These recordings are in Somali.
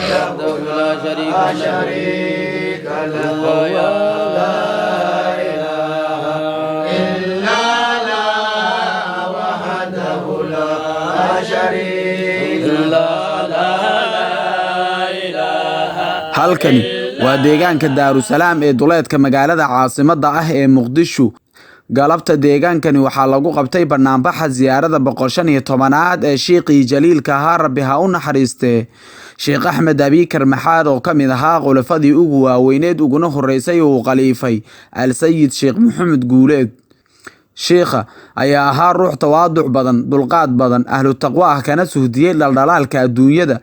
وحده لا شريك له لا إله إلا الله وحده لا شريك له لا إله. halkani waa deegaanka Daarusalaam ee duleedka magaalada caasimadda ah ee Muqdisho. galabta deegaankani waxaa lagu qabtay barnaamijka ziyaarada 115aad ee Sheekhi Jaliilka ahaa Rabbi ha u naxariistee Sheekh Axmed Abikar Maxaad oo ka mid ahaa qolofadii ugu waaweyneed uguna horeysay uu khaliifay Al-Sayyid Sheekh Maxamed Guuleed. sheekha ayaa ahaa ruux tawaaduc badan, dulqaad badan, ahlu taqwa ah kana suhdiyay dhaldhalaalka adduunyada.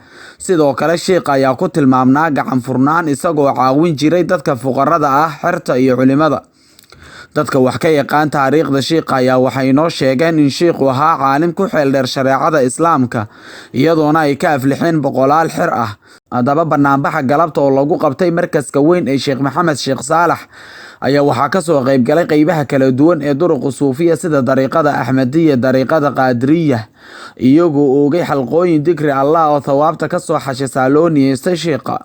sidoo kale sheekha ayaa ku tilmaamnaa gacan furnaan isagoo caawin jiray dadka fuqarada ah, xerta iyo culimada. dadka wax ka yaqaan taariikhda sheekha ayaa waxay noo sheegeen in sheekhu ahaa caalim ku xeel dheer shareecada islaamka, iyadoona ay ka aflixeen boqolaal xir ah. haddaba barnaamijka galabta oo lagu qabtay markaska weyn ee Sheekh Maxamed Sheekh Saalax ayaa waxaa ka soo qayb galay qaybaha kala duwan ee duruqa suufiya sida dariiqada Axmediya, dariiqada Qaadiriya, iyagoo oogay xalqooyin dikri Allah oo thawaabta ka soo xashisaa loo niyeystay sheekha.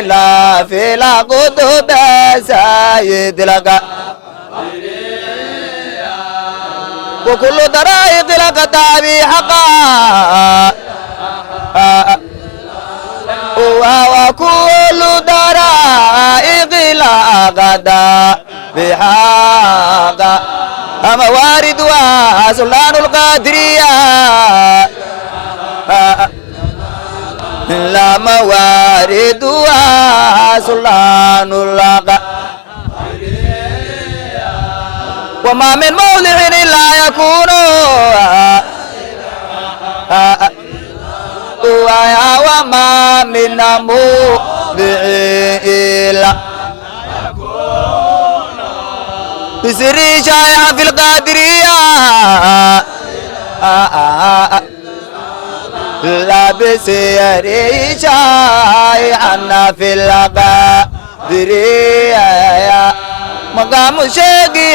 لا في لا قطب سيد لك وكل طرائق لك تابي حقا وكل طرائق لك بحقا موارد وسلطان القادرية لا موارد وسلطان القادرية وما من موضع لا يكون وما من موضع إلا بسر شايع في القادرية لا بسر شايعنا في القادرية مقام شيخي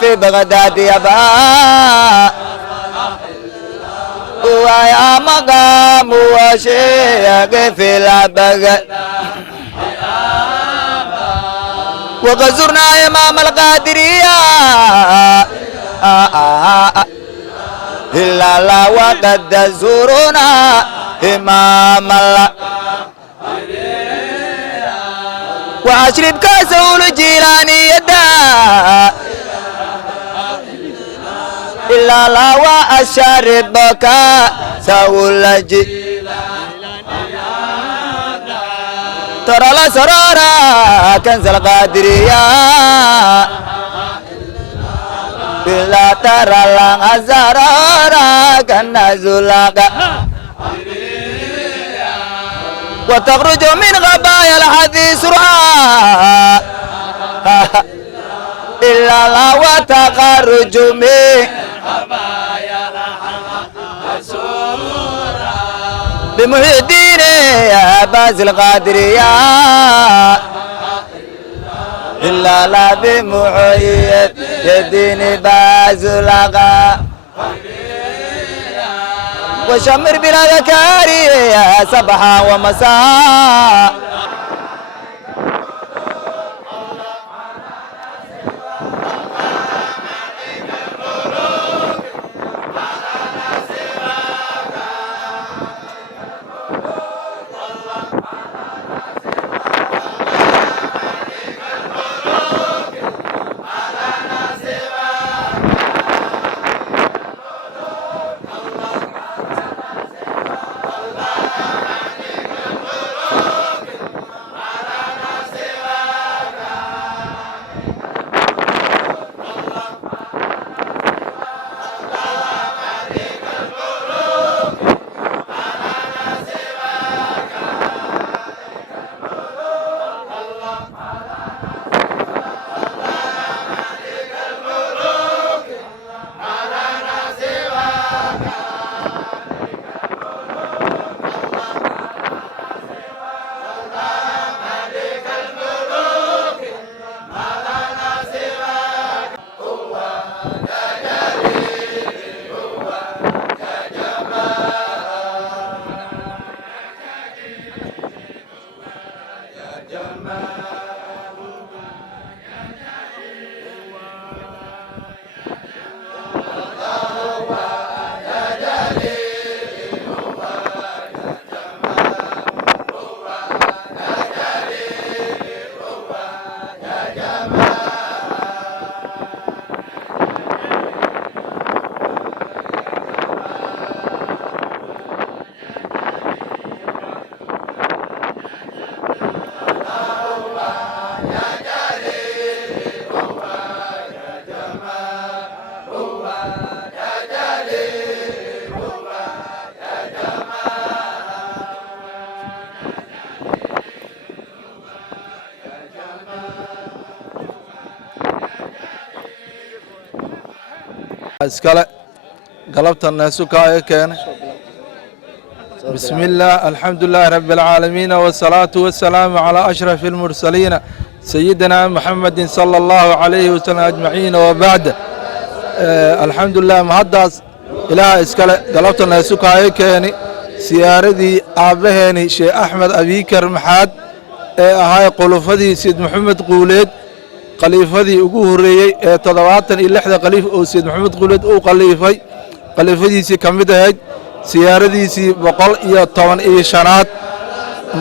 في بغداد يابا ويا مقام وشيخي في البغداد وقد زرنا إمام القادرية إلا الله وقد زورنا إمام الله وأشرب كاسه الجيلاني يدا إلا الله وأشرب كاسه الجيلاني ترى لا سرارا كنز القادرية بلا ترى لا زرارا كنز القادرية وتخرج من غبايا الحديث رعا إلا لا وتخرج من غبايا الحديث بمحي الدين يا باز القادرية إلا لا بمحي الدين باز القادرية وشمر بلا ذكارية صباحا ومساء iskale galabta naasuka ay keenay bismillah alhamdulillah rabbil alamin wassalatu wassalamu ala ashrafil mursalin sayyidina muhammadin sallallahu alayhi wa sallam ajma'in wa ba'da alhamdulillah mahadaas ilaaha iskale galabta naasuka ay keenay siyaaradii aabaheeni sheekh axmed abikar maxaad ee ahay qolofadii sid maxamed quuleed khaliifadii ugu horeeyay ee 76 khaliif oo Sayyid Maxamed Quuleed uu khaliifay khaliifadiisii kamid ahayd siyaaradiisii 115aad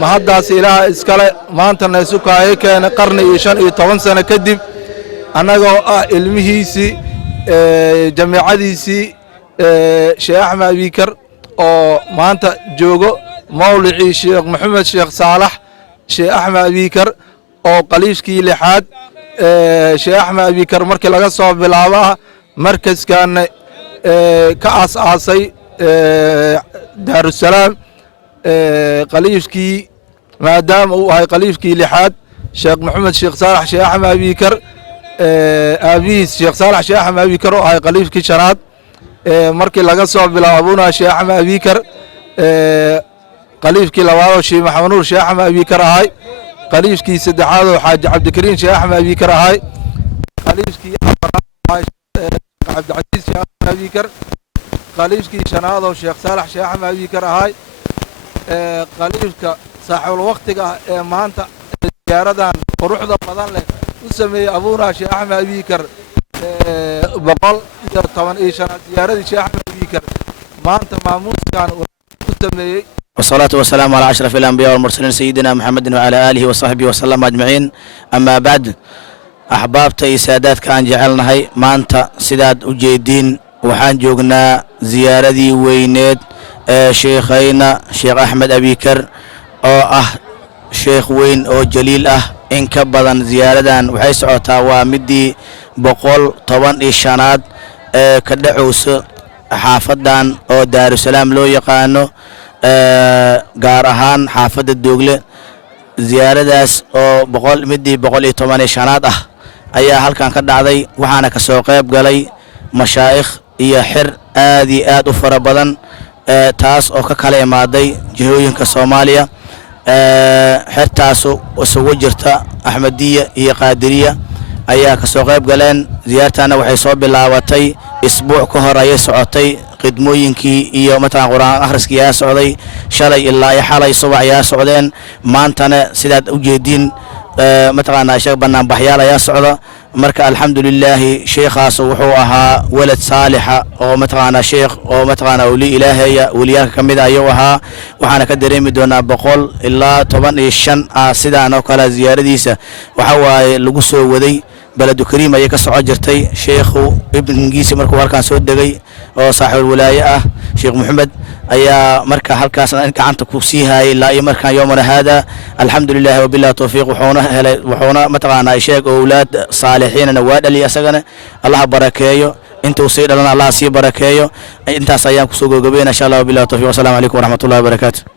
mahadaas ilaaha iskale maanta naasuka ay keenay qarni iyo 15 sano kadib anagoo ah ilmihiisii jamiicadiisii Sheekh Axmed Abikar oo maanta joogo mawlici Sheekh Maxamed Sheekh Saalax Sheekh Axmed Abikar oo khaliifkii lixaad Sheekh Axmed Abikar markii laga soo bilaabo markaskan ka aasay Daarusalaam khaliifkii maadaama uu ahay khaliifkii lixaad Sheekh Maxamed Sheekh Saalax Sheekh Axmed Abikar aabiis Sheekh Saalax Sheekh Axmed Abikar oo ahay khaliifkii shanaad markii laga soo bilaabo Sheekh Axmed Abikar khaliifkii labaad Sheekh Maxamed Nuur Sheekh Axmed Abikar ahay khaliifkii saddexaad Xaaji Cabdikariin Sheekh Axmed Abikar ahay khaliifkii afraad Cabdicasiis Sheekh Axmed Abikar khaliifkii shanaad Sheekh Saalax Sheekh Axmed Abikar ahay khaliifka saaxiibul waqtiga ee maanta ziyaaradan quruxda badan leh u sameeyay abuuna Sheekh Axmed Abikar 115 ziyaaradii Sheekh Axmed Abikar iskale maanta maamuuskan uu ku sameeyey. والصلاة والسلام على أشرف الأنبياء والمرسلين سيدنا محمد وعلى آله وصحبه وسلم أجمعين. أما بعد أحبابتي سادات كان جعلنا هاي مانتا سداد أجيدين وحان جوغنا زيارة وينيد شيخينا شيخ أحمد أبي كر أو شيخ وين أو جليل إن كبضا زيارة وحيس عطا مدي بقول طبعا إشانات كدعوس حافظان أو دار السلام لو يقانو gaar ahaan xaafadda Doogle ziyaaradaas oo midii 115 ah ayaa halkan ka dhacday waxaana ka soo qayb galay mashaayikh iyo xir aad u fara badan taas oo ka kala imaaday jihooyinka Soomaaliya xirtaas isugu jirta Ahmadiya iyo Qaadiriya ayaa ka soo qayb galeen ziyaartana waxay soo bilaabatay isbuuc ka hor ayay socotay qidmooyinkii iyo mataan quraan akhriskii ayaa socday shalay ilaa xalay subax ayaa socdeen maantana sidaad u jeedin mataqaanaa sheekh banaan baxyaal ayaa socda marka alxamdulillaah sheekhaas wuxuu ahaa walad saalixa oo mataqaanaa sheekh oo mataqaanaa wali ilaahaya waliyaalka kamid ayuu ahaa waxaana ka dareemi doonaa 100 ilaa 15 sidaan oo kala ziyaaradiisa waxa waaye lagu soo waday بلد كريم أيك سعى جرتي شيخ ابن جيسي مركو هالكان سود دقي أو صاحب الولاية شيخ محمد أيا مركا هالكاس أنك عن تكوسيها إلا أي مركا يومنا هذا الحمد لله وبالله توفيق وحونا متقانا شيخ أولاد صالحين نواد اللي أسقنا الله بركايه أنت وسيد لنا الله سي بركايه أنت سيام كسوق قبينا إن شاء الله وبالله توفيق والسلام عليكم ورحمة الله وبركاته.